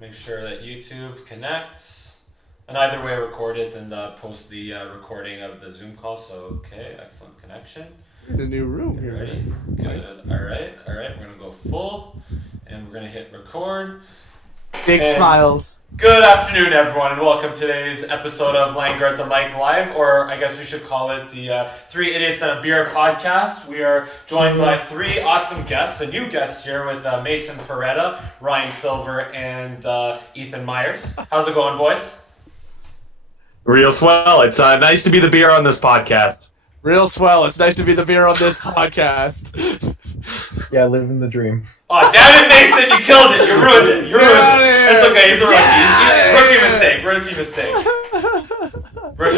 Make sure that YouTube connects. And either way, record it and post the recording of the Zoom call. So, okay, excellent connection. The new room here. Ready? Good. All right. We're going to go full. And we're going to hit record. Big smiles. Good afternoon, everyone, and welcome to today's episode of Langerr at the Mic Live, or I guess we should call it the Three Idiots and a Beer podcast. We are joined by three awesome guests, a new guest here with Mason Peretta, Ryan Silver, and Ethan Myers. How's it going, boys? Real swell. It's nice to be the beer on this podcast. Real swell. It's nice to be the beer on this podcast. Yeah, living the dream. Oh, damn it, Mason, you killed it. You ruined it. It's okay. He's a rookie. Rookie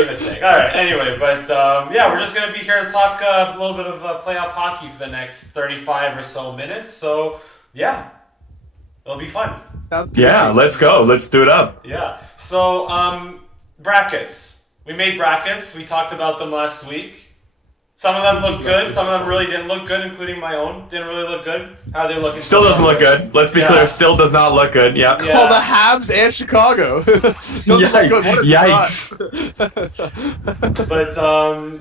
mistake. All right. Anyway, but we're just going to be here to talk a little bit of playoff hockey for the next 35 or so minutes. So, yeah, it'll be fun. Yeah, let's go. Let's do it up. Yeah. So, brackets. We made brackets. We talked about them last week. Some of them look good. Some of them really didn't look good, including my own. Didn't really look good. How are they looking? Still doesn't look good. Let's be clear. Still does not look good. Yeah. Call the Habs and Chicago. Doesn't look good. What a Yikes. But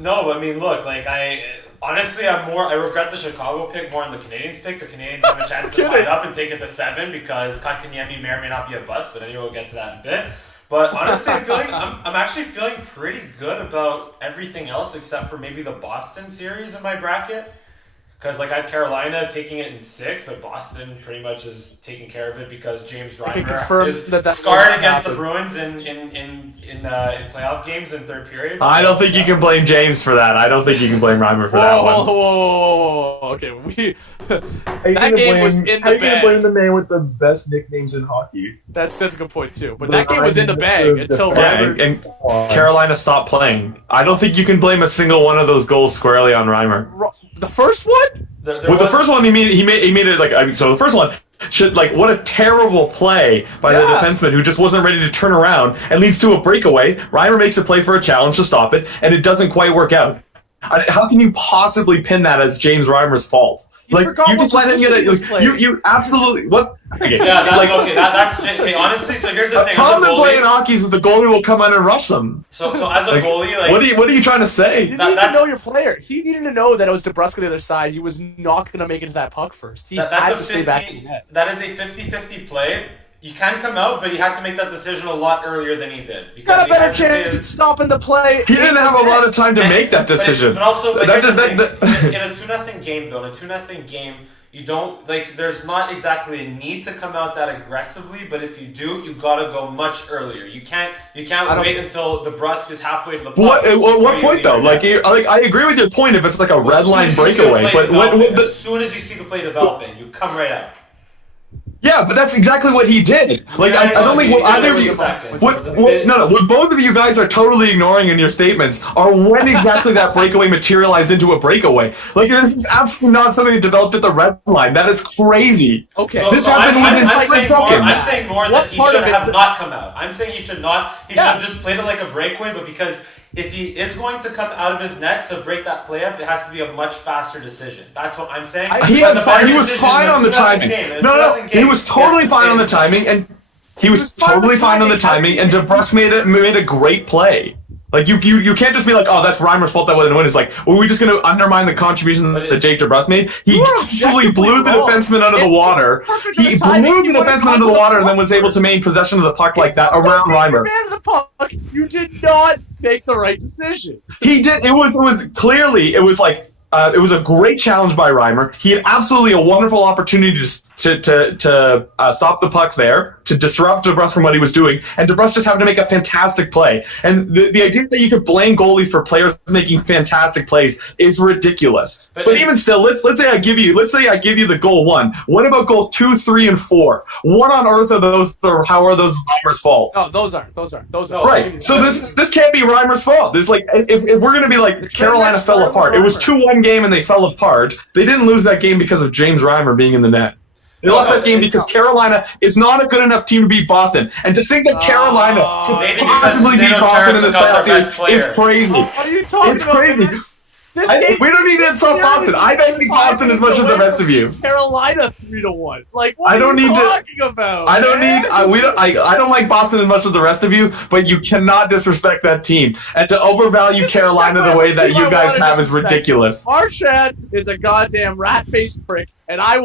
no. I mean, look. Like I regret the Chicago pick more than the Canadians pick. The Canadians have a chance to tie it up and take it to 7 because Kotkaniemi may or may not be a bust. But anyway, we'll get to that in a bit. But honestly, I'm actually feeling pretty good about everything else except for maybe the Boston series in my bracket. Because I had Carolina taking it in 6, but Boston pretty much is taking care of it because James Reimer is scarred against the Bruins in playoff games in third period. So, I don't think you can blame James for that. I don't think you can blame Reimer for that one. Whoa. Okay, that game was in the bag. How are you going to blame the man with the best nicknames in hockey? That's a good point, too. But that game was in the bag until Reimer. And Carolina stopped playing. I don't think you can blame a single one of those goals squarely on Reimer. The first one? The first one he made it so the first one what a terrible play by the defenseman who just wasn't ready to turn around and leads to a breakaway. Reimer makes a play for a challenge to stop it, and it doesn't quite work out. How can you possibly pin that as James Reimer's fault? You just let him get it. You absolutely what? Okay. That's honestly. So here's the thing. Common play in hockey is that the goalie will come out and rush them. So as a goalie, what are you trying to say? You need to know your player. He needed to know that it was DeBrusk on the other side. He was not going to make it to that puck first. He had to stay back in the net. That is a 50-50 play. You can come out, but he had to make that decision a lot earlier than he did. Because got a better chance at stopping the play. He didn't have a lot of time to make that decision. But also, in a 2-0 game, though, in a 2-0 game, you don't there's not exactly a need to come out that aggressively, but if you do, you gotta go much earlier. You can't wait until DeBrusk is halfway to the puck. At what point though? I agree with your point if it's like a red line breakaway, but as soon as you see the play developing, you come right out. Yeah, but that's exactly what he did. I don't think either of you. What both of you guys are totally ignoring in your statements are when exactly that breakaway materialized into a breakaway. This is absolutely not something that developed at the red line. That is crazy. Okay, this happened within 6 seconds. I'm saying more that he should have not come out. I'm saying he should not. He should have just played it like a breakaway, but because if he is going to come out of his net to break that play up, it has to be a much faster decision. That's what I'm saying. He was fine on the timing. He was totally fine on the timing, and DeBrusk made a great play. You can't just be like, oh, that's Reimer's fault that wasn't a win. It's were we just going to undermine the contribution that Jake DeBrusk made? He absolutely blew the defenseman under the water. He blew the defenseman under the water and then was able to maintain possession of the puck like that around Reimer. You did not make the right decision. He did. It was a great challenge by Reimer. He had absolutely a wonderful opportunity to stop the puck there, to disrupt DeBrusk from what he was doing, and DeBrusk just happened to make a fantastic play. And the idea that you could blame goalies for players making fantastic plays is ridiculous. But even still, let's say I give you the goal 1. What about goals 2, 3, and 4? What on earth are those? Or how are those Reimer's faults? No, those aren't. Right. So this can't be Reimer's fault. This if we're gonna be Carolina fell apart. It was 2-1 game and they fell apart. They didn't lose that game because of James Reimer being in the net. They lost that game because Carolina is not a good enough team to beat Boston. And to think that Carolina could possibly beat Boston in the playoffs is crazy. What are you talking about? It's crazy. This We game, don't need to insult Boston. I don't think Boston as much as the rest of you. Carolina 3-1. Like, what I don't are you need to- talking about? I don't man? need. I don't like Boston as much as the rest of you, but you cannot disrespect that team and to overvalue Carolina the way that you guys have is ridiculous. Marchand is a goddamn rat-faced prick, and I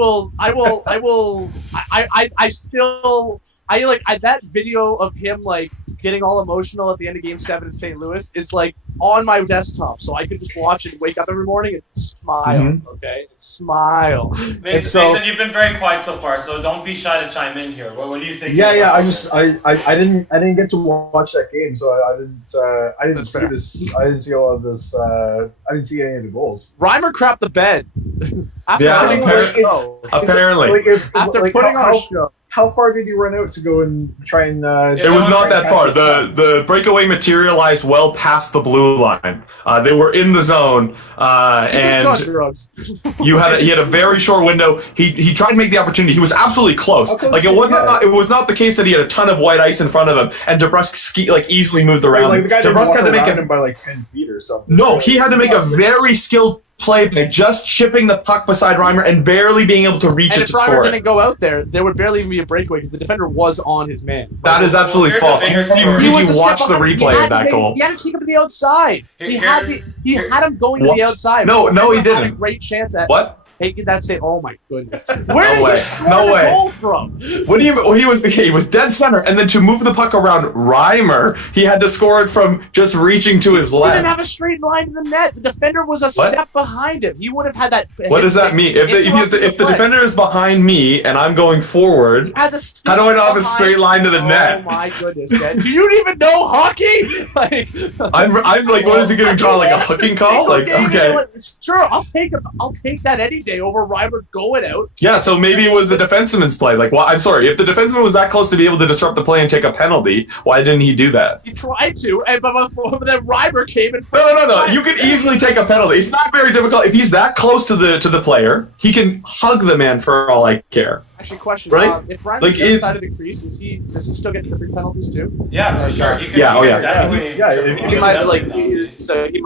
still that video of him like getting all emotional at the end of Game 7 in St. Louis is like on my desktop, so I could just watch it, wake up every morning, and smile. Okay, and smile. Mason, you've been very quiet so far, so don't be shy to chime in here. What do you think? Yeah. I didn't get to watch that game, so I didn't see this. I didn't see all of this. I didn't see any of the goals. Reimer crapped the bed. Apparently. After putting on a show. How far did you run out to go and try and? It was not that far. The breakaway materialized well past the blue line. They were in the zone, and he had a very short window. He tried to make the opportunity. He was absolutely close. Like it was not the case that he had a ton of white ice in front of him, and DeBrusk easily moved around. Like the guy DeBrusk had to make him by like 10 feet or something. No, he had to make a very skilled play by just chipping the puck beside Reimer and barely being able to reach it to score. If Reimer didn't go out there would barely even be a breakaway because the defender was on his man. That is absolutely false. Did you watch the replay of that goal? He had to take him to the outside. He had him going to the outside. No, he didn't. Had a great chance at what? Taking that save. Oh my goodness! Where did he score the goal from? When he was dead center, and then to move the puck around Reimer, he had to score it from just reaching to his left. He didn't have a straight line to the net. The defender was a step behind him. He would have had that. What does that mean? If the defender is behind me and I'm going forward, how do I not have a straight line to the net? Oh my goodness, man! Do you even know hockey? I'm like, what is he going to draw? Like a hooking call? Like, okay, sure, I'll take that any day over Reimer going out. Yeah, so maybe it was the defenseman's play. Like, I'm sorry, if the defenseman was that close to be able to disrupt the play and take a penalty, why didn't he do that? He tried to, but then Reimer came and. No. You can easily take a penalty. It's not very difficult. If he's that close to the player, he can hug the man for all I care. Actually, question: right? If Reimer gets side of the crease, does he still get the free penalties too? Yeah, for sure. He might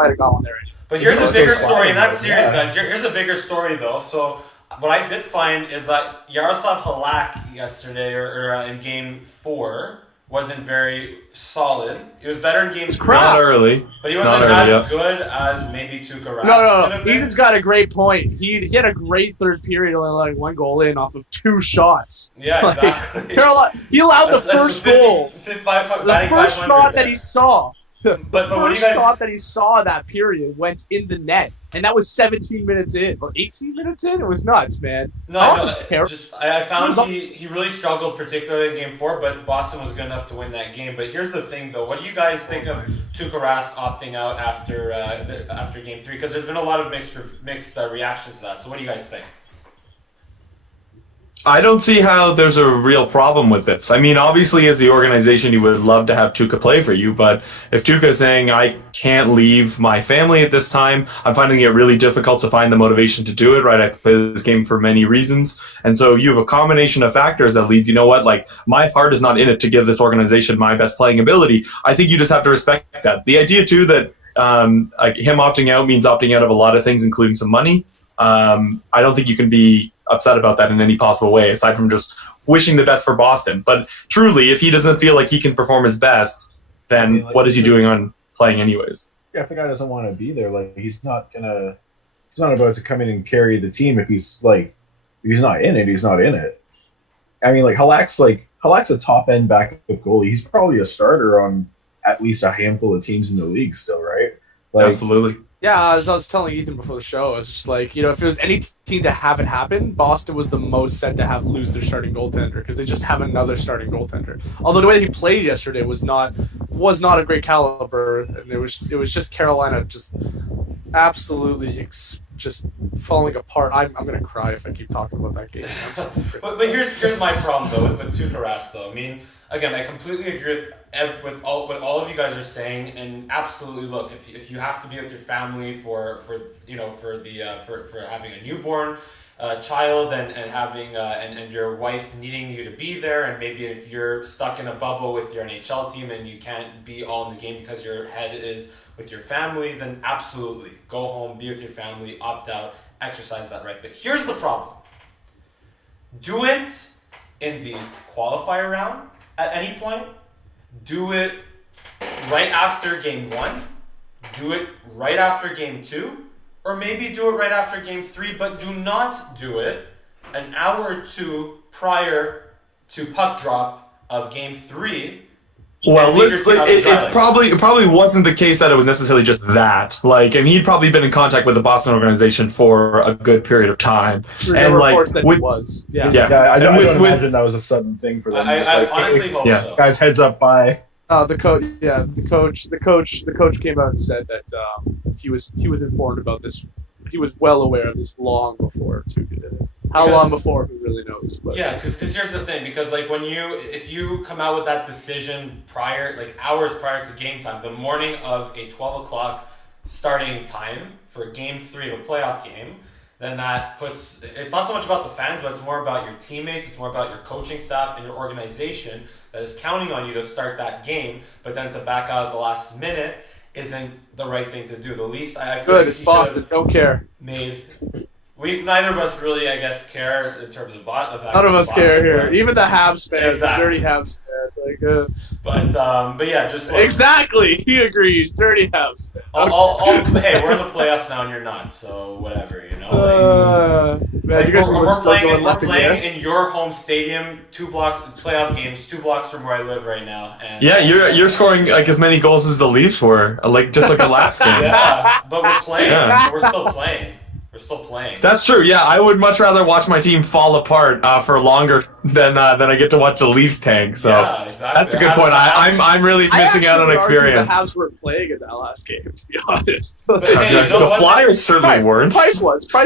have got one there. But here's a bigger story, and that's serious, guys. Here's a bigger story, though. So what I did find is that Yaroslav Halak yesterday, or in Game 4, wasn't very solid. He was better in Game 3. Not early. But he wasn't as good as maybe Tuukka Rask. No. Ethan's got a great point. He had a great third period, only like one goal in off of 2 shots. Yeah, exactly. He allowed the first goal. The first shot that he saw. But what you guys thought that he saw that period went in the net, and that was 17 minutes in or 18 minutes in. It was nuts, man. I found he really struggled, particularly in Game 4. But Boston was good enough to win that game. But here's the thing, though: what do you guys think of Tuukka Rask opting out after Game 3? Because there's been a lot of mixed reactions to that. So what do you guys think? I don't see how there's a real problem with this. I mean, obviously, as the organization, you would love to have Tuukka play for you, but if Tuukka is saying, I can't leave my family at this time, I'm finding it really difficult to find the motivation to do it, right? I play this game for many reasons. And so you have a combination of factors that leads, like, my heart is not in it to give this organization my best playing ability. I think you just have to respect that. The idea, too, that him opting out means opting out of a lot of things, including some money. I don't think you can be upset about that in any possible way, aside from just wishing the best for Boston. But truly, if he doesn't feel like he can perform his best, then what is he doing on playing anyways? Yeah, if the guy doesn't want to be there, like he's not about to come in and carry the team if he's not in it, he's not in it. I mean, like Halak's a top end backup goalie. He's probably a starter on at least a handful of teams in the league still, right? Absolutely. Yeah, as I was telling Ethan before the show, it's just like, if it was any team to have it happen, Boston was the most set to lose their starting goaltender because they just have another starting goaltender. Although the way he played yesterday was not a great caliber, and it was just Carolina just absolutely just falling apart. I'm gonna cry if I keep talking about that game. but here's my problem though with Tuukka Rask though. I mean, again, I completely agree with all of you guys are saying, and absolutely look, if you have to be with your family for having a newborn, child and having and your wife needing you to be there, and maybe if you're stuck in a bubble with your NHL team and you can't be all in the game because your head is with your family, then absolutely go home, be with your family, opt out, exercise that right. But here's the problem: do it in the qualifier round at any point. Do it right after game 1. Do it right after game 2. Or maybe do it right after game 3, but do not do it an hour or two prior to puck drop of game 3. Well, it probably wasn't the case that it was necessarily just that. Like, and he'd probably been in contact with the Boston organization for a good period of time. Sure, and like, that he was, I don't imagine that was a sudden thing for them. I honestly hope so. Guys, heads up, bye. The coach came out and said that he was informed about this. He was well aware of this long before Tuukka did it. How long before, who really knows? But. Yeah, because here's the thing. Because like if you come out with that decision prior, like hours prior to game time, the morning of a 12 o'clock starting time for game 3 of a playoff game, then that puts, it's not so much about the fans, but it's more about your teammates, it's more about your coaching staff and your organization that is counting on you to start that game, but then to back out at the last minute isn't the right thing to do. The least I feel good, like it's Boston, don't care. Neither of us really, I guess, care in terms of Boston. None of us care here. Even the Habs fans, exactly. The dirty Habs fans. But yeah, just like, exactly. He agrees. Dirty Habs. Hey, we're in the playoffs now, and you're not. So whatever, you know. We're playing in your home stadium, 2 blocks playoff games, 2 blocks from where I live right now. And yeah, you're scoring like as many goals as the Leafs were, like just like the last game. Yeah, but we're playing. Yeah. We're still playing. We're still playing. That's true. Yeah, I would much rather watch my team fall apart for longer than I get to watch the Leafs tank. So yeah, exactly. That's a good point. I'm really missing out on experience. The Habs weren't playing in that last game, to be honest. Hey, the Flyers certainly weren't. Price was. I'll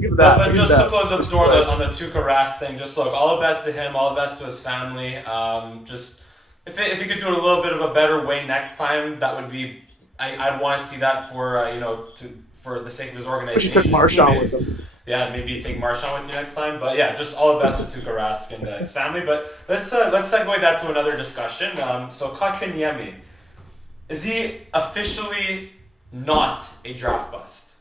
give it that. But just to close up the door on the Tuukka Rask thing, just look, all the best to him, all the best to his family. Just if he could do it a little bit of a better way next time, that would be. I'd want to see that for for the sake of his organization. We should take Marchand with him. Yeah, maybe take Marchand with you next time. But yeah, just all the best to Tuukka Rask and his family. But let's segue that to another discussion. So Kotkaniemi, is he officially not a draft bust?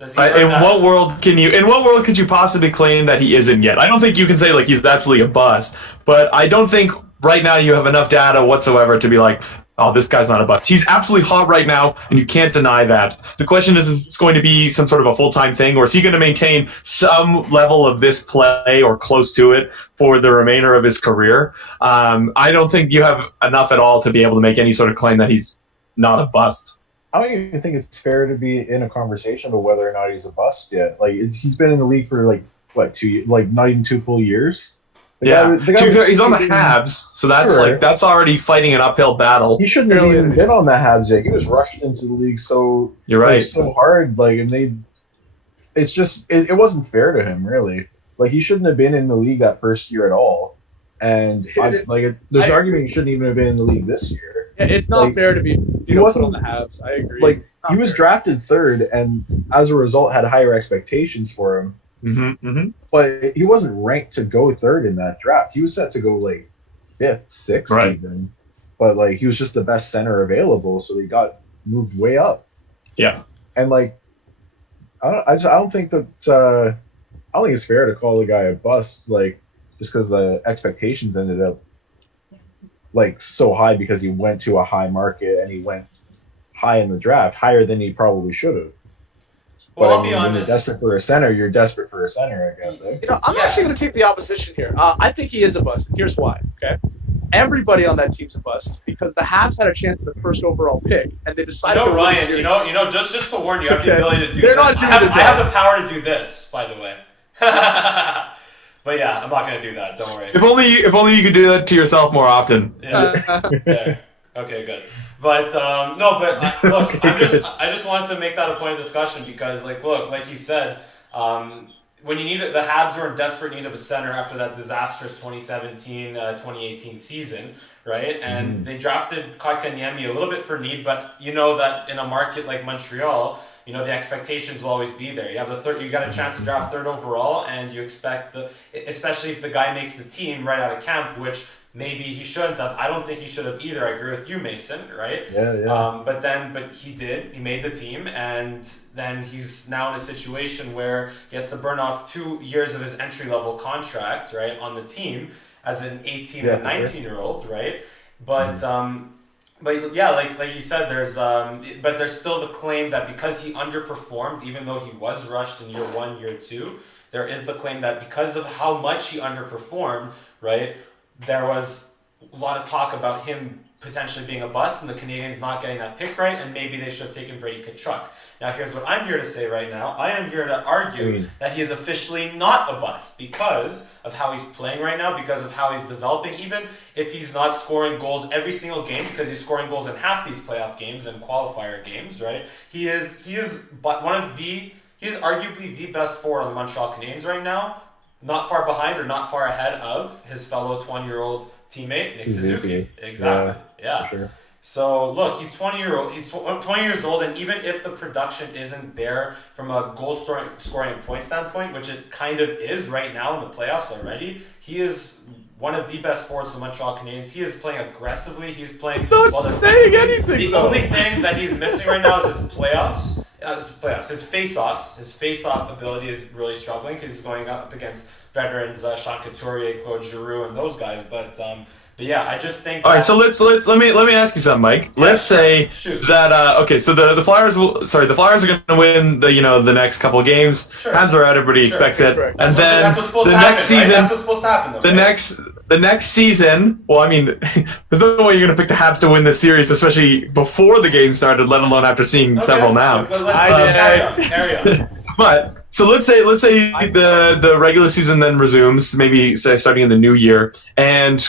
In what world could you possibly claim that he isn't yet? I don't think you can say like he's absolutely a bust, but I don't think right now you have enough data whatsoever to be like, oh, this guy's not a bust. He's absolutely hot right now, and you can't deny that. The question is it's going to be some sort of a full-time thing, or is he going to maintain some level of this play or close to it for the remainder of his career? I don't think you have enough at all to be able to make any sort of claim that he's not a bust. I don't even think it's fair to be in a conversation about whether or not he's a bust yet. Like, he's been in the league for, not even 2 full years. He's on the Habs, so that's already fighting an uphill battle. He shouldn't have even been on the Habs yet. He was rushed into the league so you're right, so hard. It wasn't fair to him, really. Like, he shouldn't have been in the league that first year at all. And there's an argument he shouldn't even have been in the league this year. Yeah, it's not fair to be put on the Habs. I agree. He was drafted 3rd, and as a result, had higher expectations for him. Mm-hmm. But he wasn't ranked to go 3rd in that draft. He was set to go 5th, 6th even. But he was just the best center available, so he got moved way up. Yeah. And I don't think that I don't think it's fair to call the guy a bust just because the expectations ended up so high because he went to a high market and he went high in the draft, higher than he probably should have. Well, but I'll be honest. When you're desperate for a center, you're desperate for a center, I guess. Eh? I'm actually going to take the opposition here. I think he is a bust. Here's why. Okay, everybody on that team's a bust because the Habs had a chance at the 1st overall pick, and they decided. Ryan. Just to warn you, I have the ability to do. They're not doing I have the power to do this, by the way. But yeah, I'm not going to do that. Don't worry. If only you could do that to yourself more often. Yes. There. Okay, good. But look, I just wanted to make that a point of discussion because, like you said, when you need it, the Habs were in desperate need of a center after that disastrous 2017-2018 season, right? And they drafted Kotkaniemi a little bit for need, but you know that in a market like Montreal, the expectations will always be there. You have you got a chance to draft third overall, and you expect especially if the guy makes the team right out of camp, which maybe he shouldn't have. I don't think he should have either. I agree with you, Mason, right? Yeah. But he did. He made the team, and then he's now in a situation where he has to burn off 2 years of his entry-level contract, right, on the team as an 18 and 19-year-old, right? But but yeah, like you said, there's still the claim that because he underperformed, even though he was rushed in year 1, year 2, there is the claim that because of how much he underperformed, right, there was a lot of talk about him potentially being a bust and the Canadians not getting that pick right, and maybe they should have taken Brady Tkachuk. Now, here's what I'm here to say right now. I am here to argue that he is officially not a bust because of how he's playing right now, because of how he's developing, even if he's not scoring goals every single game, because he's scoring goals in half these playoff games and qualifier games, right? He is arguably the best forward on the Montreal Canadiens right now, not far behind or not far ahead of his fellow 20-year-old teammate, Nick Suzuki. Exactly. Yeah. For sure. So look, he's 20 years old, and even if the production isn't there from a goal scoring and point standpoint, which it kind of is right now in the playoffs already, he is one of the best forwards for the Montreal Canadiens. He is playing aggressively. He's playing. It's not saying anything. The only thing that he's missing right now is his playoffs. His face-offs. His face-off ability is really struggling because he's going up against veterans Sean Couturier, Claude Giroux, and those guys. But yeah, I just think. All right, so let me ask you something, Mike. Yeah, let's say shoot. that okay, so the Flyers the Flyers are going to win the next couple of games. Sure. Habs are out, everybody expects it, correct. and then That's what's supposed the to next happen, right? season, That's what's supposed to happen, though, right? the next season. Well, I mean, there's no way you're going to pick the Habs to win this series, especially before the game started, let alone after seeing several now. But let's carry on. But so let's say the regular season then resumes, maybe starting in the new year, and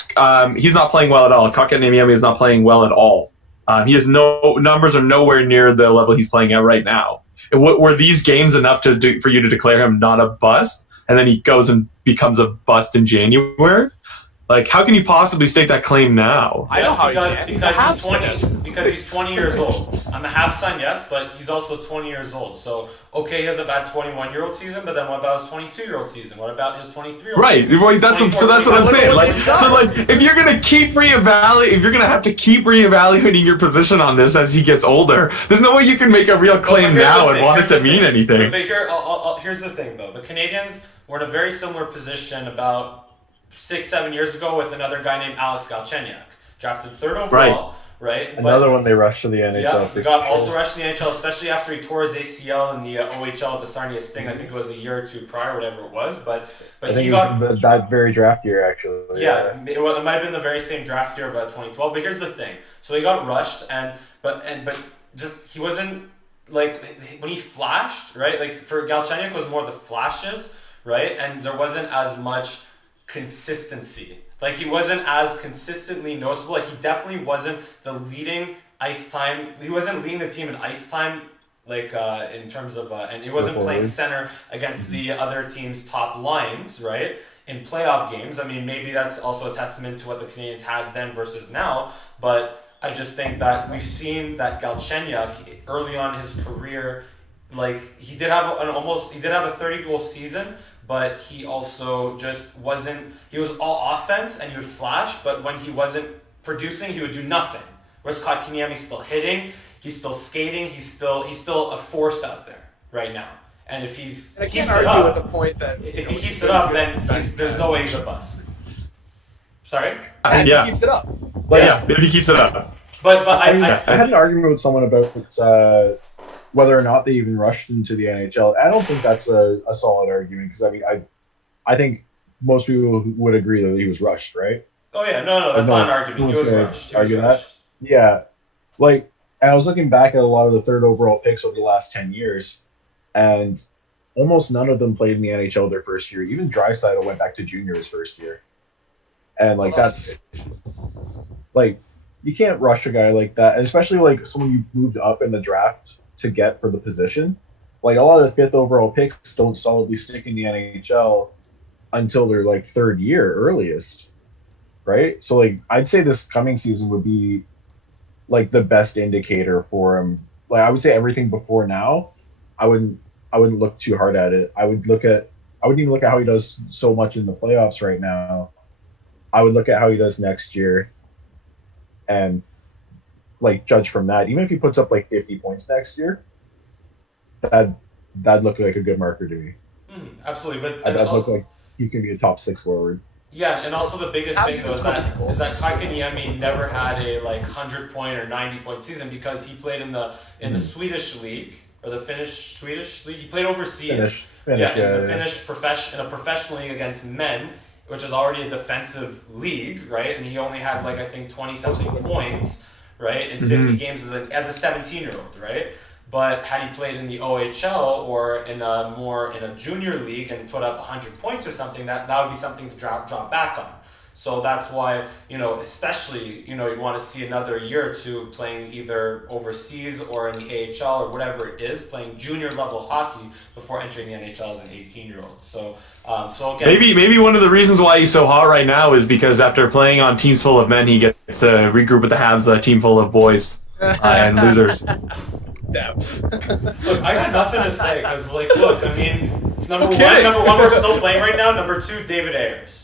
he's not playing well at all. Kotkaniemi is not playing well at all. Numbers are nowhere near the level he's playing at right now. Were these games enough for you to declare him not a bust, and then he goes and becomes a bust in January? Like, how can you possibly stake that claim now? I know how because he's 20 years old. On the Habs side, yes, but he's also 20 years old. So, okay, he has a bad 21-year-old season, but then what about his 22-year-old season? What about his 23-year-old Right, season? right. That's what I'm saying. If you're gonna if you're gonna have to keep reevaluating your position on this as he gets older, there's no way you can make a real claim now and want it to mean anything. But here's the thing, though. The Canadians were in a very similar position about 6-7 years ago with another guy named Alex Galchenyuk, drafted third overall, right? Another one they rushed to the NHL. Yeah, he got also rushed to the NHL, especially after he tore his ACL in the OHL at the Sarnia Sting. I think it was a year or two prior, whatever it was. But I think he got that very draft year, actually. Yeah, it might have been the very same draft year of 2012. But here's the thing: so he got rushed, but just he wasn't like when he flashed, right? Like for Galchenyuk was more the flashes, right? And there wasn't as much consistency. Like he wasn't as consistently noticeable. Like he definitely wasn't the leading ice time. He wasn't leading the team in ice time, like in terms of and he wasn't playing center against the other team's top lines, right? In playoff games. I mean, maybe that's also a testament to what the Canadians had then versus now. But I just think that we've seen that Galchenyuk early on in his career, like he did have a 30-goal season. But he also just wasn't. He was all offense and he would flash. But when he wasn't producing, he would do nothing. Whereas Kotkaniemi's still hitting, he's still skating, he's still a force out there right now. And if he's I can't argue with the point that if he keeps it up, then there's no way he's a bust. Sorry. If he keeps it up. If he keeps it up. But I had an argument with someone about whether or not they even rushed into the NHL. I don't think that's a solid argument because I think most people would agree that he was rushed, right? Oh yeah, no, that's not an argument. He was rushed. Yeah, like, and I was looking back at a lot of the third overall picks over the last 10 years, and almost none of them played in the NHL their first year. Even Draisaitl went back to junior his first year, and that's like you can't rush a guy like that, and especially like someone you moved up in the draft to get for the position. Like a lot of the fifth overall picks don't solidly stick in the NHL until their like third year earliest, right? So like I'd say this coming season would be like the best indicator for him. Like I would say everything before now I wouldn't look too hard at it. I wouldn't even look at how he does so much in the playoffs right now. I would look at how he does next year, and like judge from that. Even if he puts up like 50 points next year, that'd look like a good marker to me. Absolutely, but That'd look like he's gonna be a top 6 forward. yeah, and also the biggest thing though is that Kakaniemi never had a like 100-point or 90-point season because he played in the Swedish league or the Swedish league. He played overseas. In a professional league against men, which is already a defensive league, right? And he only had like I think 20-something points, right, in 50 games as a 17-year-old, right? But had he played in the OHL or in a junior league and put up 100 points or something, that would be something to drop back on. So that's why, especially, you want to see another year or two playing either overseas or in the AHL or whatever it is, playing junior level hockey before entering the NHL as an 18-year-old. So again, maybe one of the reasons why he's so hot right now is because after playing on teams full of men, he gets to regroup with the Habs, a team full of boys and losers. Damn. Look, I got nothing to say because, look, I mean, number one, we're still playing right now. Number two, David Ayers.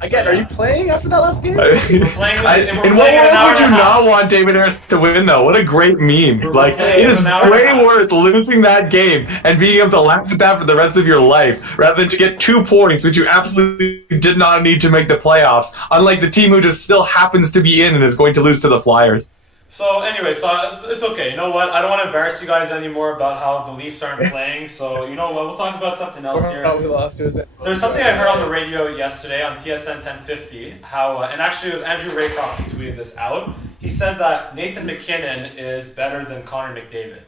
Again, are you playing after that last game? We're playing in what world would you not want David Harris to win, though? What a great meme. It is way worth losing that game and being able to laugh at that for the rest of your life rather than to get 2 points, which you absolutely did not need to make the playoffs, unlike the team who just still happens to be in and is going to lose to the Flyers. So anyway, it's okay. You know what? I don't want to embarrass you guys anymore about how the Leafs aren't playing. So you know what? We'll talk about something else here. We lost. There's something I heard on the radio yesterday on TSN 1050. How and actually it was Andrew Raycroft who tweeted this out. He said that Nathan McKinnon is better than Connor McDavid.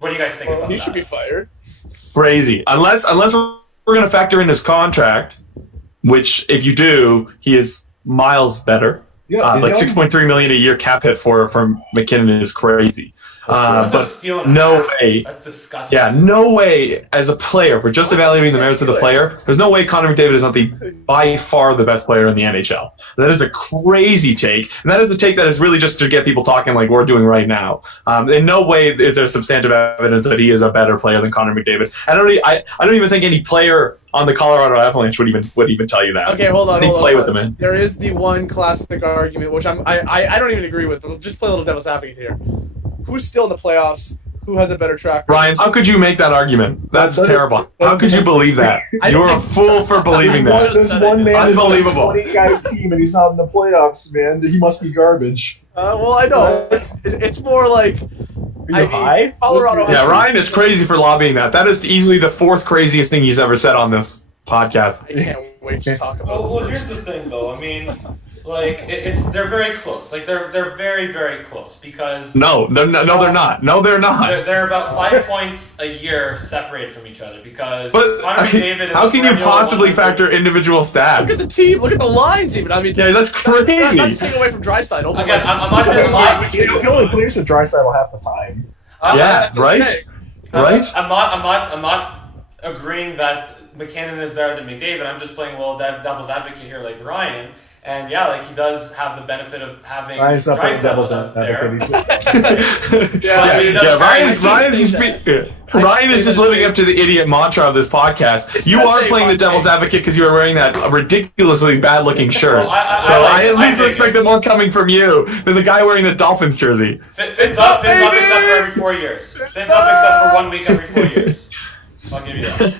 What do you guys think about that? He should be fired. Crazy. Unless we're going to factor in his contract, which if you do, he is miles better. Yeah, like $6.3 million a year cap hit for McKinnon is crazy. That's a steal and a no half. way. That's disgusting. Yeah, no way. As a player, we're just evaluating the merits of the player. There's no way Connor McDavid is not by far the best player in the NHL. That is a crazy take, and that is a take that is really just to get people talking like we're doing right now. In no way is there substantive evidence that he is a better player than Connor McDavid. I don't even think any player on the Colorado Avalanche would even tell you that. Okay, hold on. With them in. There is the one classic argument, which I don't even agree with, but we'll just play a little devil's advocate here. Who's still in the playoffs? Who has a better track record? Ryan, how could you make that argument? That's terrible. How could you believe that? You're a fool for believing that. This one man is unbelievable. on a 20-guy team and he's not in the playoffs, man. He must be garbage. Well, I know. It's more like... Colorado. Yeah, Ryan is crazy for lobbying that. That is easily the 4th craziest thing he's ever said on this podcast. I can't wait to talk about it. Well, here's the thing, though. I mean, they're very close. They're very, very close because No, they're not. No, they're not. They're about 5 points a year separated from each other because Connor McDavid is how can you possibly factor individual stats? Look at the team. Look at the lines, even. I mean, yeah, that's crazy. Not to take away from Draisaitl. Again, I'm not going to lie. He only plays with Draisaitl half the time. Yeah, right. Right. I'm not agreeing that McKinnon is better than McDavid. I'm just playing a little devil's advocate here, like Ryan. And yeah, he does have the benefit of having Draisaitl there. Ryan is just living up to the idiot mantra of this podcast. You are playing the devil's advocate because you are wearing that ridiculously bad-looking shirt. I at least expected more coming from you than the guy wearing the Dolphins jersey. Fins up except for every 4 years. Fins up except for 1 week every 4 years. I'll give you that.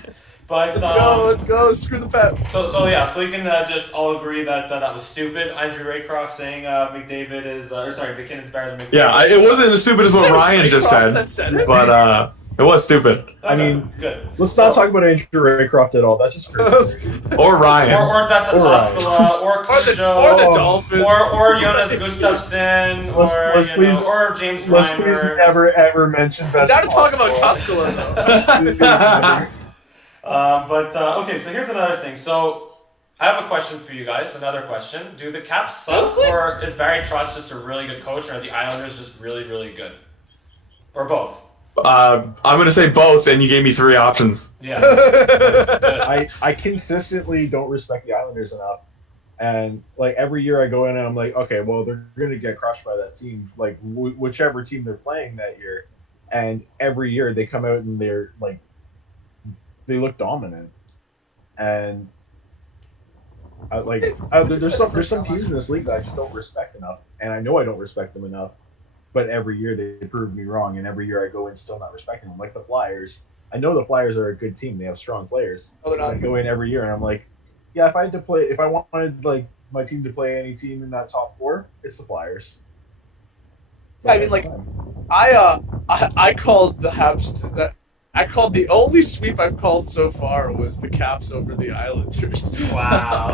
But let's go. Screw the Pets. So we can just all agree that that was stupid. Andrew Raycroft saying McKinnon's better than McDavid. Yeah, it wasn't as stupid as what Ryan just said, but it was stupid. I mean, good. Let's not talk about Andrew Raycroft at all. That's just crazy. Or Ryan. Or Vesa Toskala, or Cujo, or the Dolphins, or Jonas Gustafsson, or James Reimer. Let's please never ever mention Vesa. Down to talk about Toskala though. Okay, so here's another thing. So I have a question for you guys. Another question: do the Caps suck, or is Barry Trotz just a really good coach, or are the Islanders just really, really good, or both? I'm gonna say both, and you gave me 3 options. Yeah. I consistently don't respect the Islanders enough, and every year I go in and I'm like, okay, well they're gonna get crushed by that team, whichever team they're playing that year. and every year they come out and they're like they look dominant, and there's some teams in this league that I just don't respect enough, and I know I don't respect them enough. But every year they prove me wrong, and every year I go in still not respecting them. Like the Flyers, I know the Flyers are a good team; they have strong players. Oh, they're not. I go in every year and I'm like, yeah, if I wanted like my team to play any team in that top four, it's the Flyers. I mean, like, I called the Habs. I called the only sweep I've called so far was the Caps over the Islanders. Wow.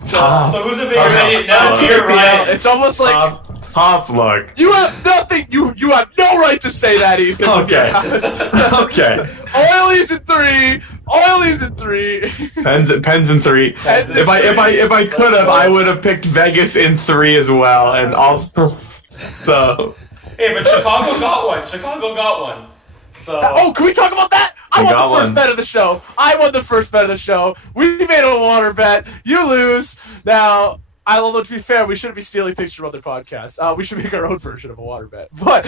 So who's a bigger idiot now? I'll You're right. It's almost like Tough look. you have nothing. You have no right to say that, Ethan. Okay. Okay. Oilers in three. Oilers in three. Pens in 3. Pens in If I could have, I would have picked Vegas in 3 as well, and also so. Hey, but Chicago got one. Chicago got one. So. Oh, can we talk about that? I We won got the first one. bet of the show. I won the first bet of the show. We made a water bet. You lose. Now, although to be fair, we shouldn't be stealing things from other podcasts. We should make our own version of a water bet. But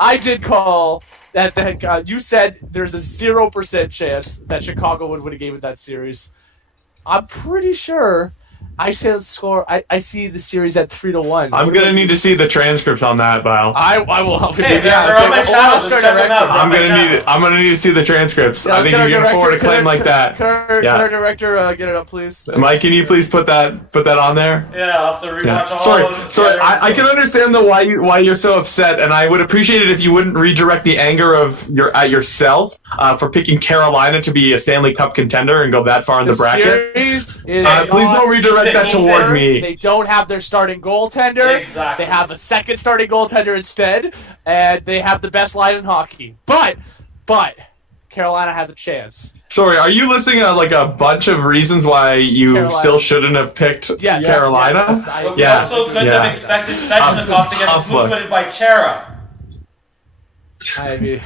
I did call that you said there's a 0% chance that Chicago would win a game in that series. I'm pretty sure I said the score. I see the series at 3-1. I'm gonna need to see the transcripts on that, Val. I will help you. Hey, they're on my channel. Just check them out. I'm gonna need to see the transcripts. Yeah, I think you can afford a claim like that. Can our director get it up, please? Mike, can you please put that on there? Yeah, I'll have to rewatch all Sorry, of them. sorry. I can understand though why you're so upset, and I would appreciate it if you wouldn't redirect the anger of yourself for picking Carolina to be a Stanley Cup contender and go that far in the bracket. Series is Please don't redirect that toward me. They don't have their starting goaltender. Exactly. They have a second starting goaltender instead, and they have the best line in hockey. But Carolina has a chance. Sorry, are you listing like a bunch of reasons why you Carolina. still shouldn't have picked Yes. Carolina? Yes, But we Yeah. also couldn't Yeah. have expected Svechnikov to get Tough look. smooth-footed by Chera. I mean,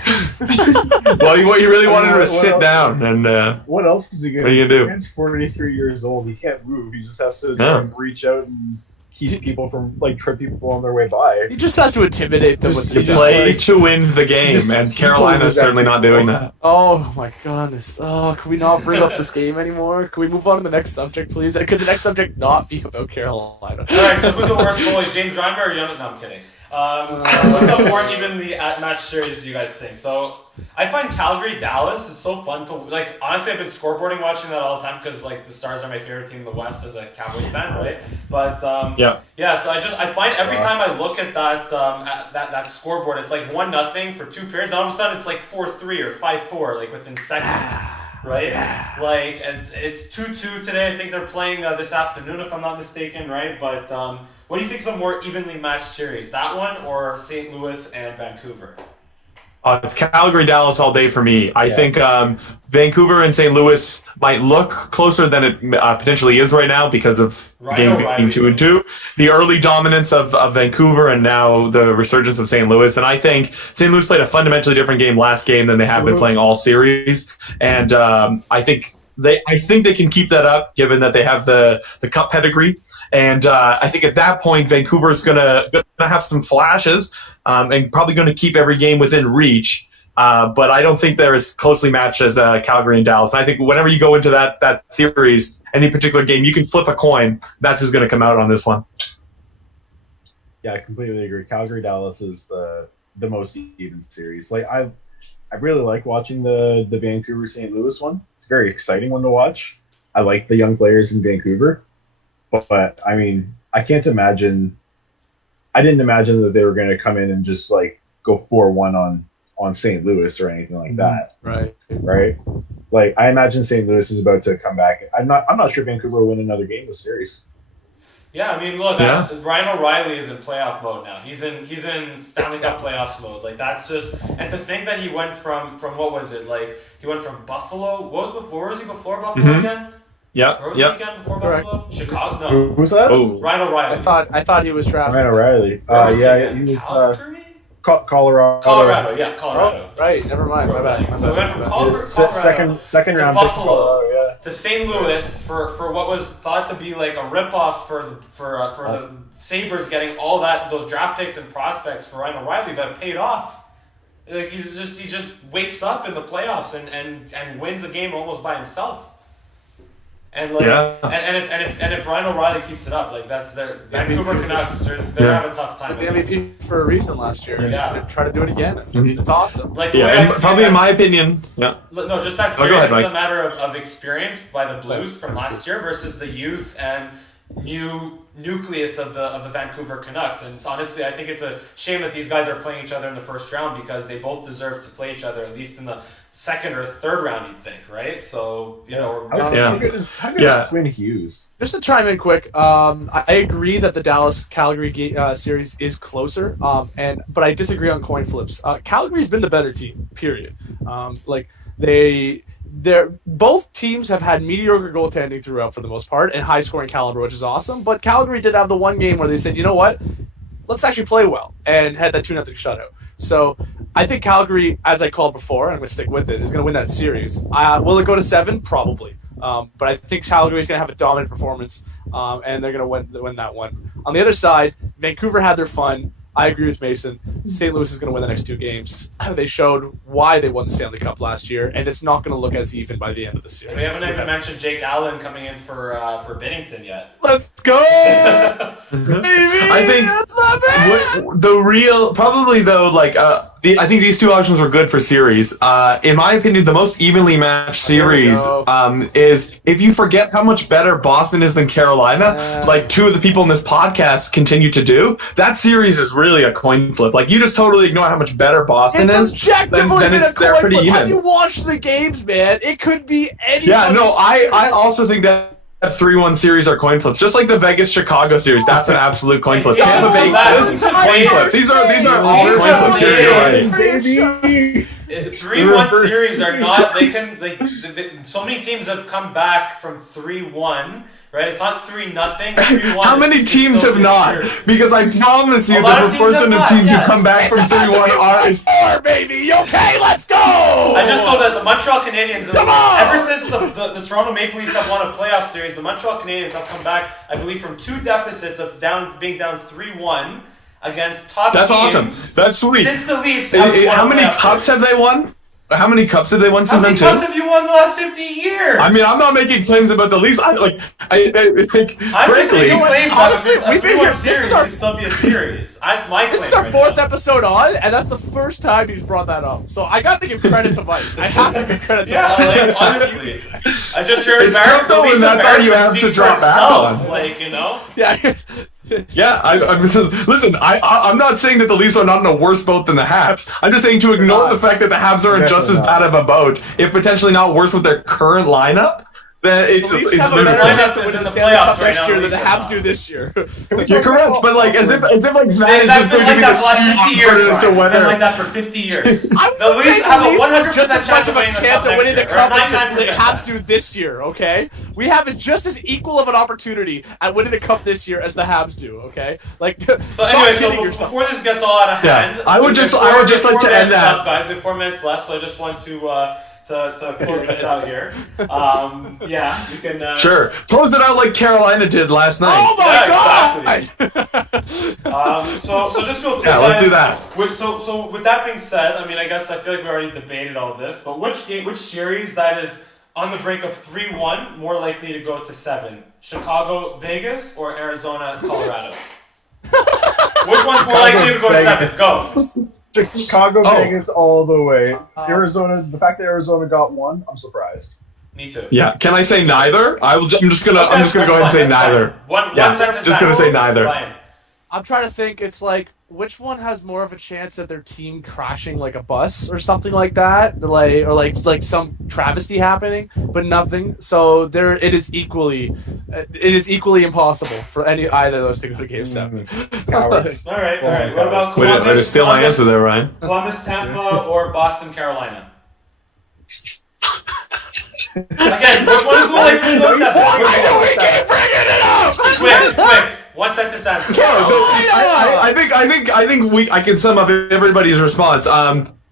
Well, what you really wanted to What sit else? down and What else is he gonna What are you gonna do? He's 43 years old. He can't move. He just has to Yeah. reach out and keep people from trip people on their way by. he just has to intimidate them with you the Just play sound. to win the game, Just and keep Carolina's losing certainly that not game. doing that. Oh my goodness. Oh, can we not bring up this game anymore? Can we move on to the next subject, please? Could the next subject not be about Carolina? All right, so who's the worst goalie, James Reimer or Jan? No, I'm kidding. So what's up more evenly at match series do you guys think? So I find Calgary-Dallas is so fun to like. Honestly, I've been scoreboarding watching that all the time because like the Stars are my favorite team in the West as a Cowboys fan, right? But yeah. So I find every time I look at that scoreboard, it's like 1-0 for 2 periods, and all of a sudden it's like 4-3 or 5-4 like within seconds. Right? Yeah. Like, and it's 2-2 today. I think they're playing this afternoon, if I'm not mistaken, right? But what do you think is a more evenly matched series? That one or St. Louis and Vancouver? It's Calgary-Dallas all day for me. I think Vancouver and St. Louis might look closer than it potentially is right now because of games being 2-2. The early dominance of Vancouver and now the resurgence of St. Louis. And I think St. Louis played a fundamentally different game last game than they have been playing all series. And I think they can keep that up given that they have the cup pedigree. And I think at that point, Vancouver's gonna have some flashes and probably going to keep every game within reach. But I don't think they're as closely matched as Calgary and Dallas. And I think whenever you go into that series, any particular game, you can flip a coin. That's who's going to come out on this one. Yeah, I completely agree. Calgary Dallas is the most even series. Like I really like watching the Vancouver St. Louis one. It's a very exciting one to watch. I like the young players in Vancouver, but I mean, I can't imagine. I didn't imagine that they were going to come in and just like go 4-1 on St. Louis or anything like that. Right. Like I imagine St. Louis is about to come back. I'm not sure Vancouver will win another game this series. Yeah, I mean, look, Ryan O'Reilly is in playoff mode now. He's in Stanley Cup playoffs mode. Like that's just, and to think that he went from what was it? Like he went from Buffalo. Where was he before Buffalo again? Yeah. Where was he again before Buffalo? Chicago. No. Who's that? Oh, Ryan O'Reilly. I thought he was drafted. Ryan O'Reilly. Where was Yeah, he he again? was. Calgary? Colorado. Colorado, yeah, Colorado. Oh, right, never mind. My bad. So we went from Colorado Second to round pick Buffalo Colorado, to St. Louis for what was thought to be like a ripoff for the Sabres getting all those draft picks and prospects for Ryan O'Reilly, but it paid off. Like he just wakes up in the playoffs and wins a game almost by himself. And like and if Ryan O'Reilly keeps it up, like that's their Vancouver Canucks, they're having a tough time. He was the MVP for a reason last year. Yeah. He's gonna try to do it again. It's awesome. Like the way I see probably it, in my opinion. Yeah. No, just that series is a matter of experience by the Blues from last year versus the youth and new nucleus of the Vancouver Canucks. And honestly, I think it's a shame that these guys are playing each other in the first round because they both deserve to play each other at least in the second or third round, you'd think, right? So, How good is Quinn Hughes? Just to chime in quick, I agree that the Dallas-Calgary series is closer, but I disagree on coin flips. Calgary's been the better team, period. Both teams have had mediocre goaltending throughout for the most part and high-scoring caliber, which is awesome. But Calgary did have the one game where they said, you know what, let's actually play well, and had that 2-0 shutout. So I think Calgary, as I called before, and I'm going to stick with it, is going to win that series. Will it go to 7? Probably. But I think Calgary is going to have a dominant performance, and they're going to win that one. On the other side, Vancouver had their fun. I agree with Mason. St. Louis is going to win the next 2 games. They showed why they won the Stanley Cup last year, and it's not going to look as even by the end of the series. We haven't even mentioned Jake Allen coming in for Binnington yet. Let's go! I think the real, probably though, like I think these two options were good for series. In my opinion, the most evenly matched series is if you forget how much better Boston is than Carolina, like two of the people in this podcast continue to do. That series is really a coin flip. Like you just totally ignore how much better Boston is. Then they're pretty even. Have you watched the games, man? It could be any. Yeah, no, I also think that 3-1 series are coin flips, just like the Vegas-Chicago series. That's an absolute coin flip. Tampa Bay, this is a coin flip. These are all coin flips. You're right. Baby. 3-1 series are not. So many teams have come back from 3-1. Right, it's not 3-0. 3-1. How many teams have not? Sure. Because I promise you, the proportion of teams who come back from 3-1 are. Baby, okay, let's go. I just know that the Montreal Canadiens, ever since the Toronto Maple Leafs have won a playoff series, the Montreal Canadiens have come back, I believe, from 2 deficits of being down 3-1 against top teams. That's awesome. That's sweet. Since the Leafs have won how many cups have they won? How many cups have they won since then? How many cups have you won the last 50 years? I mean, I'm not making claims about the Leafs. I think, I'm just making claims. Honestly, we've been here. Series can still be a series. That's my claim. This is our 4th episode on, and that's the first time he's brought that up. So I got to give credit to Mike. I have to give credit to Mike. Like, honestly, I just heard it's tough though, and that's all you have to drop back on. Like, you know. Yeah. Yeah, listen. I'm not saying that the Leafs are not in a worse boat than the Habs. I'm just saying to ignore the fact that the Habs are in just as bad of a boat, if potentially not worse with their current lineup. Then it's have a better chance of winning the playoffs next year than the Habs do this year. You're correct, but like as if like that is just going to be the secret as to whether. It's been like that for 50 years. The Leafs have a 100% just as much of a chance of winning the cup as the Habs do chance. this year. Okay, we have just as equal of an opportunity at winning the cup this year as the Habs do. Okay, like so anyway, before this gets all out of hand, I would just like to end that, guys. We have 4 minutes left, so I just want to close this out here. Yeah, we can. Sure. Close it out like Carolina did last night. Oh my God! Exactly. So just real quick, yeah, let's do that. So with that being said, I mean, I guess I feel like we already debated all this, but which series that is on the brink of 3-1 more likely to go to 7? Chicago, Vegas, or Arizona, Colorado? Which one's more likely to go to 7? Go. Chicago, Vegas, all the way. Arizona. The fact that Arizona got 1, I'm surprised. Me too. Yeah. Can I say neither? I'm just gonna go ahead and say neither. One sentence. Just gonna say neither. Ryan. I'm trying to think. It's like which one has more of a chance of their team crashing like a bus or something like that, or some travesty happening, but nothing. So it is equally impossible for either of those to go to Game 7. Cowards. All right. What about Columbus? Way to steal my answer there, Ryan. Columbus, Tampa, or Boston, Carolina? Again, which one is more likely to go 7? We keep bringing it up. Quick. 1 one sentence answer. I can sum up everybody's response.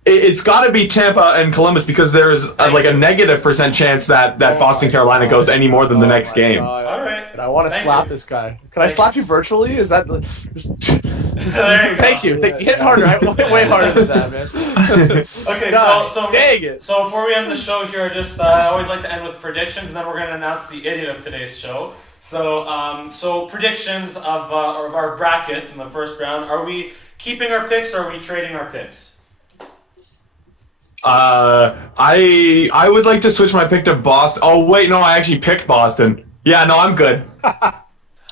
It's got to be Tampa and Columbus because there's like a negative % chance that Boston Carolina goes any more than the next game. All right. And I want to Thank slap you. this guy. Can I slap you virtually? Is that? There you go. Thank you. Hit harder. Way harder than that, man. Okay, God, so dang it. So before we end the show here, just I always like to end with predictions, and then we're going to announce the idiot of today's show. So predictions of our brackets in the first round. Are we keeping our picks or are we trading our picks? I would like to switch my pick to Boston. Oh wait, no, I actually picked Boston. Yeah, no, I'm good.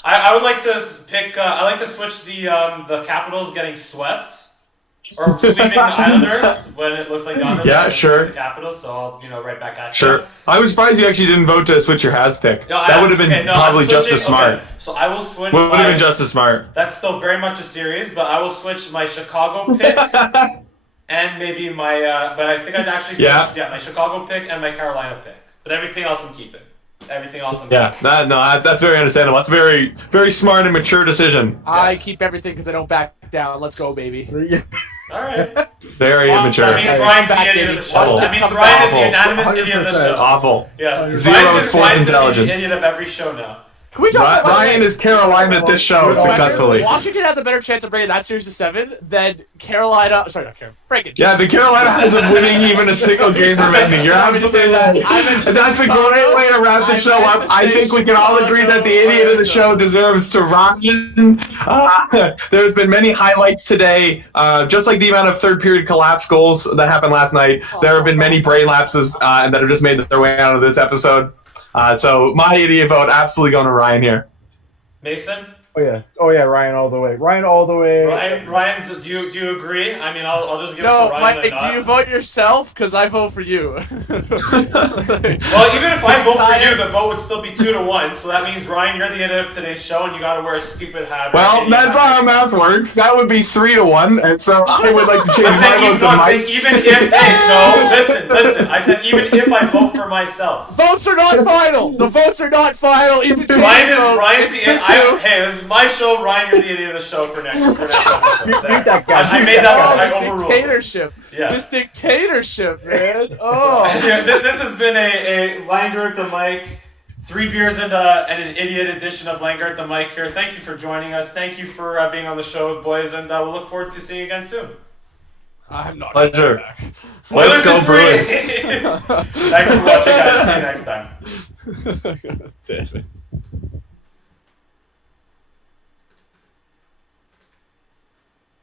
I would like to pick. I like to switch the Capitals getting swept or sweeping the Islanders when it looks like the Islanders Yeah, are sure. the Capitals. So I'll right back at you. Sure. I was surprised you actually didn't vote to switch your Habs pick. No, That would have been probably I'm just as switching- smart. okay, so I will switch. Would have my- been just as smart. That's still very much a series, but I will switch my Chicago pick and maybe my. But I think I'd actually switch. Yeah, my Chicago pick and my Carolina pick. But everything else I'm keeping. Everything else I'm Yeah, keeping. that's very understandable. That's a very, very smart and mature decision. I Yes. keep everything because I don't back down. Let's go, baby. All right. Very Well, immature. That means Ryan's the idiot of the show. Awful. That means Ryan is the Awful. unanimous idiot of the 100%. show. Awful. Yes. Zero Ryan's sports gonna be intelligence. the idiot of every show now. Can we talk about Ryan is Carolina at this show successfully. Washington has a better chance of bringing that series to 7 than Carolina. Sorry, not Carolina. Franken. Yeah, the Carolina has of winning even a single game from ending. You're absolutely right. That's a great way to wrap the show up. I think we can all agree that the idiot of the show deserves to Ryan. There's been many highlights today, just like the amount of third period collapse goals that happened last night. There have been many brain lapses that have just made their way out of this episode. So my idiot vote absolutely going to Ryan here. Mason? Oh yeah, Ryan all the way. Ryan all the way. Ryan, do you agree? I mean, I'll just give it No, to Ryan. Mike, and not. do you vote yourself? Because I vote for you. Well, even if I vote for you, the vote would still be 2-1. So that means Ryan, you're the idiot of today's show, and you got to wear a stupid hat. Well, that's not how math works. That would be 3-1, and so I would like to change I'm saying, my vote to I'm saying Mike. even if. Hey, no, listen. I said even if I vote for myself. Votes are not final. The votes are not final. Even Ryan's the idiot. Hey, this is my show. Ryan, you're the idiot of the show for next episode. Beat that guy. I made that one. I this overruled. dictatorship. Yes. This dictatorship, man. Oh. Yeah, this has been a Langerr the Mike, 3 beers and an idiot edition of Langerr the Mike here. Thank you for joining us. Thank you for being on the show, boys, and we'll look forward to seeing you again soon. I'm not. Pleasure. Back. Let's go, Bruins. Thanks for watching, guys. See you next time. Damn it.